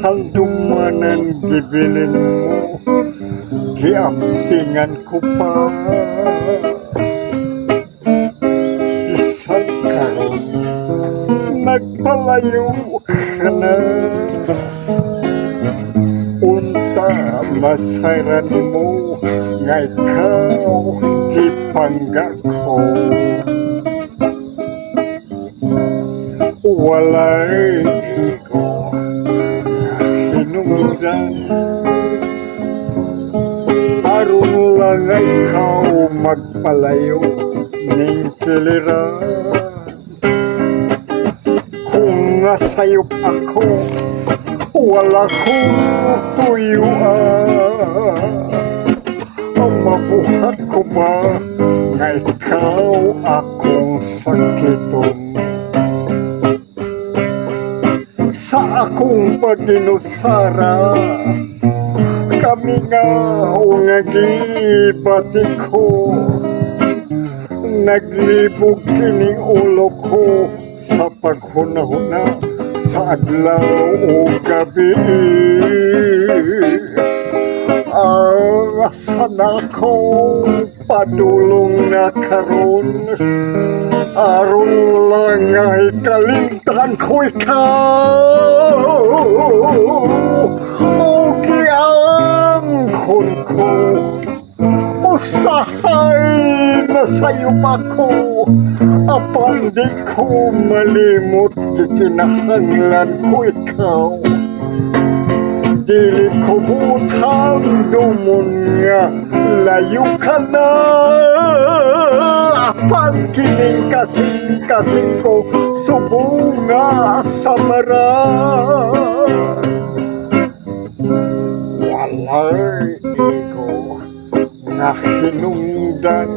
mahal dumanan gibilin mo, giampingan ko pa. Isang karon, nagpalayo ka na. Unta masayran mo, nga ikaw ipangga ko. Walay ko hinungdan, aron lang ikaw magpalayo ning kiliran. Kung nasayop ako, wala kong tuyuan. Mabuhat ko ba nga ikaw akong sakiton? Sa akong paginusara, kami nga ungagibati ko. Naglibog kining ulo ko sa paghunahuna sa adlaw o gabi. Asan ako padulong na karon, aron lang ay kalimtan ko ikaw. O giangkon ko, usahay na sa'yo ako, apan di ko malimot, itinahanglan ko ikaw. Dili ko butang dumon nga layo ka na. Apan kining kasing-kasing ko subunga sa maran. Walay iko nga hinungdan,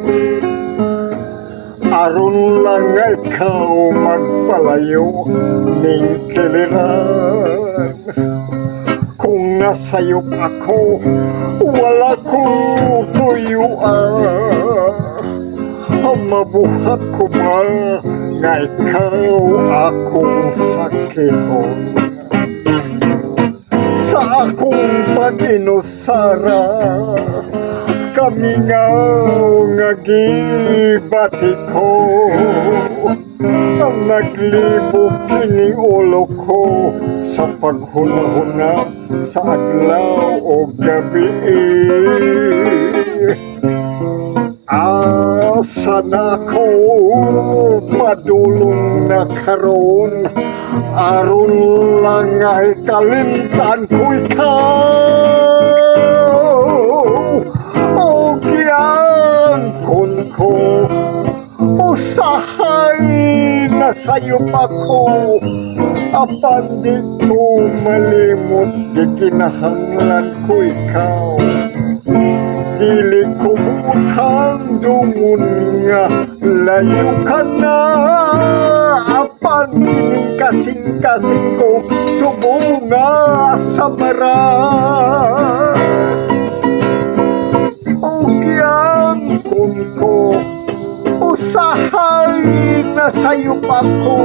aron lang nga ikaw magpalayo ning kiliran. Kung nasayop ako, wala kong tuyuan. Mabuhat ko ba nga ikaw akong sakiton? Sa akong paginusara, kami nga gibati ko. Ang naglibog kining ulo ko sa paghunahuna sa adlaw o gabi. Asan ako padulong na karon, aron lang ay kalimtan ko ikaw. O giangkon ko, usahay na sa'yo ako, apan di ko malimot, di kinahanglan ko ikaw. Dili ko butang dumon nga layo ka na. Apan kining kasing-kasing ko subunga sa maran. O giangkon ko, usahay na sa'yo ako,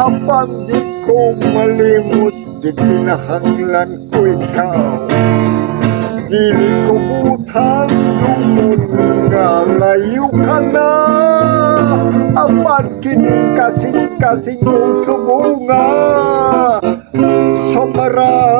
apan di ko malimot, di kinahanglan ko ikaw. Dili ko butang dumon nga layo ka na. Apan kining kasing-kasing kong subunga sa maran.